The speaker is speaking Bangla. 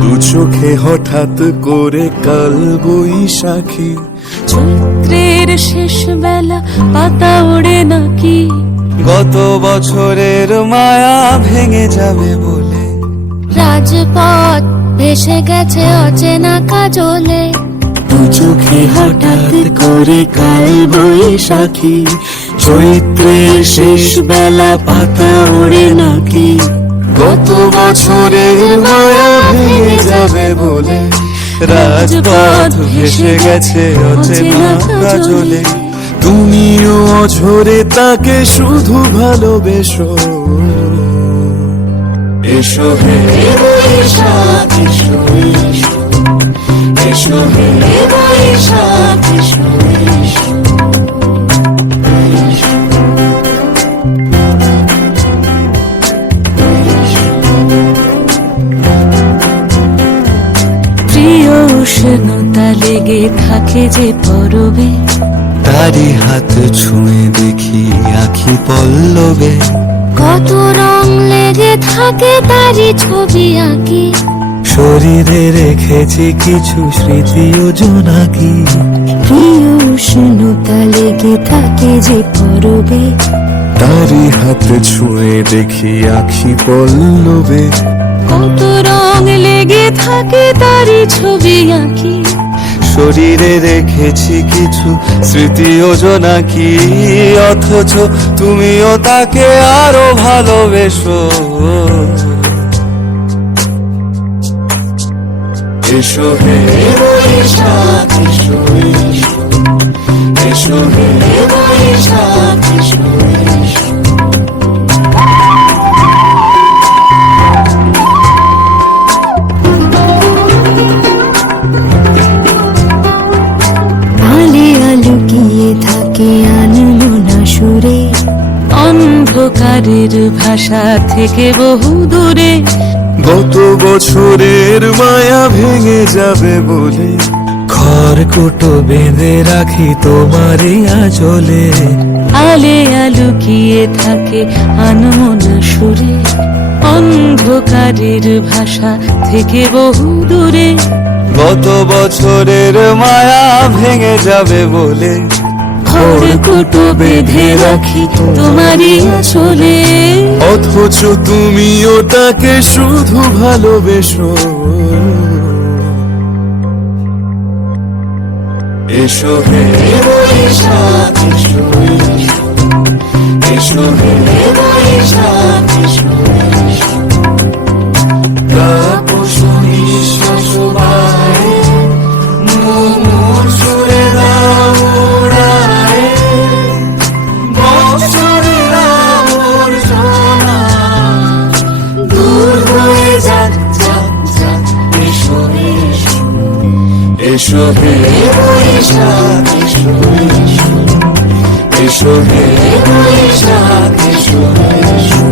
দু চোখে হঠাৎ করে কাল বৈশাখী, চৈত্রের শেষ বেলা পাতা ওড়ে নাকি, গত বছরের মায়া ভেঙে যাবে বলে, রাজপথ ভেসে গেছে অচেনা কাজলে। দু চোখে হঠাৎ করে কাল বৈশাখী, চৈত্রের শেষ বেলা পাতা ওড়ে নাকি, গত বছরের মায়া ভেঙে যাবে বলে, রাজপথ ভেসে গেছে অচেনা কাজলে। তুমিও অঝরে তাকে শুধু ভালোবেসো, এসো হে বৈশাখ এসো, এসো হে বৈশাখ এসো। প্রিয় উষ্ণতা লেগে থাকে যে পরবে, তারি হাত ছুঁয়ে দেখি আখি পল্লবে, কত রং লেগে থাকে তারই ছবি আঁকি, শরীরে রেখেছি কিছু স্মৃতি ও জোনাকি। প্রিয় উষ্ণতা লেগে থাকে যে পরবে, তারি হাত ছুঁয়ে দেখি আখি পল্লবে, কত রং লেগে থাকে তারই ছবি আঁকি, শরীরে রেখেছি কিছু স্মৃতি ও জোনাকি। অথচ তুমিও তাকে আরো ভালোবেসো, এসো হে বৈশাখ এসো, এসো হে বৈশাখ এসো। আলে আলুকিয়ে থাকে আনমনা সুরে, অন্ধকারের ভাষা থেকে বহু দূরে, গত বছরের মায়া ভেঙে যাবে বলে, খড়কুটো বেঁধে রাখি তোমারই আঁচলে। আলে আলুকিয়ে থাকে আনমনা সুরে, অন্ধকারের ভাষা থেকে বহু দূরে, গত বছরের মায়া ভেঙে যাবে বলে, খড়কুটো বেঁধে রাখি তোমারই আঁচলে। অথচ তুমিও তাকে শুধু ভালোবেসো, এসো হে বৈশাখ এসো, এসো হে বৈশাখ এসো। তাপসী নিঃশ্বাস বায়ে, মুমুর সুরে দাও উড়ায়ে, বৎসরের আবর্জনা দূর হয়ে যাক যাক যাক, এসো এসো, এসো হে বৈশাখ এসো, এসো হে বৈশাখ এসো, এসো।